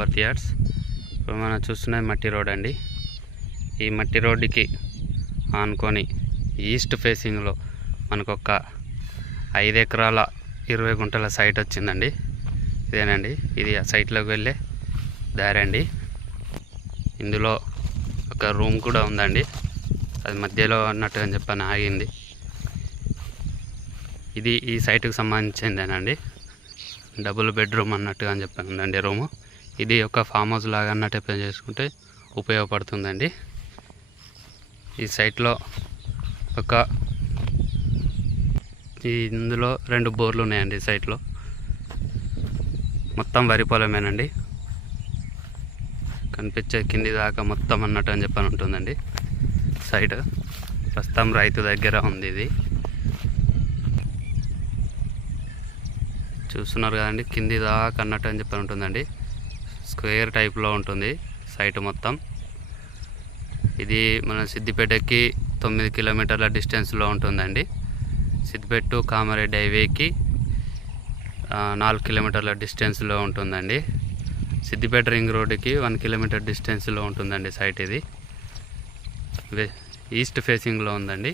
Worth yards. ఇప్పుడు మనం చూస్తున్నది మట్టి రోడ్ అండి. ఈ మట్టి రోడ్డుకి ఆనుకొని ఈస్ట్ ఫేసింగ్లో మనకు ఒక 5 ఎకరాల 20 గుంటల సైట్ వచ్చిందండి. ఇదేనండి, ఇది ఆ సైట్లోకి వెళ్ళే దారి అండి. ఇందులో ఒక రూమ్ కూడా ఉందండి, అది మధ్యలో అన్నట్టుగా చెప్పని ఆగింది. ఇది ఈ సైట్కి సంబంధించిందేనండి, డబుల్ బెడ్రూమ్ అన్నట్టుగా అని చెప్పని ఉందండి రూము. ఇది ఒక ఫామ్ హౌస్ లాగా అన్నట్టు పని చేసుకుంటే ఉపయోగపడుతుందండి. ఈ సైట్లో ఇందులో 2 బోర్లు ఉన్నాయండి. సైట్లో మొత్తం వరి పొలమేనండి, కనిపించే కింది దాకా మొత్తం అన్నట్టు అని చెప్పని ఉంటుందండి. సైట్ ప్రస్తుతం రైతు దగ్గర ఉంది. ఇది చూస్తున్నారు కదండి, కింది దాకా అన్నట్టు అని చెప్పని ఉంటుందండి. స్క్వేర్ టైప్లో ఉంటుంది సైట్ మొత్తం. ఇది మన సిద్దిపేటకి 9 కిలోమీటర్ల డిస్టెన్స్లో ఉంటుందండి. సిద్దిపేట టు కామారెడ్డి హైవేకి 4 కిలోమీటర్ల డిస్టెన్స్లో ఉంటుందండి. సిద్దిపేట రింగ్ రోడ్డుకి 1 కిలోమీటర్ డిస్టెన్స్లో ఉంటుందండి సైట్. ఇది ఈస్ట్ ఫేసింగ్లో ఉందండి.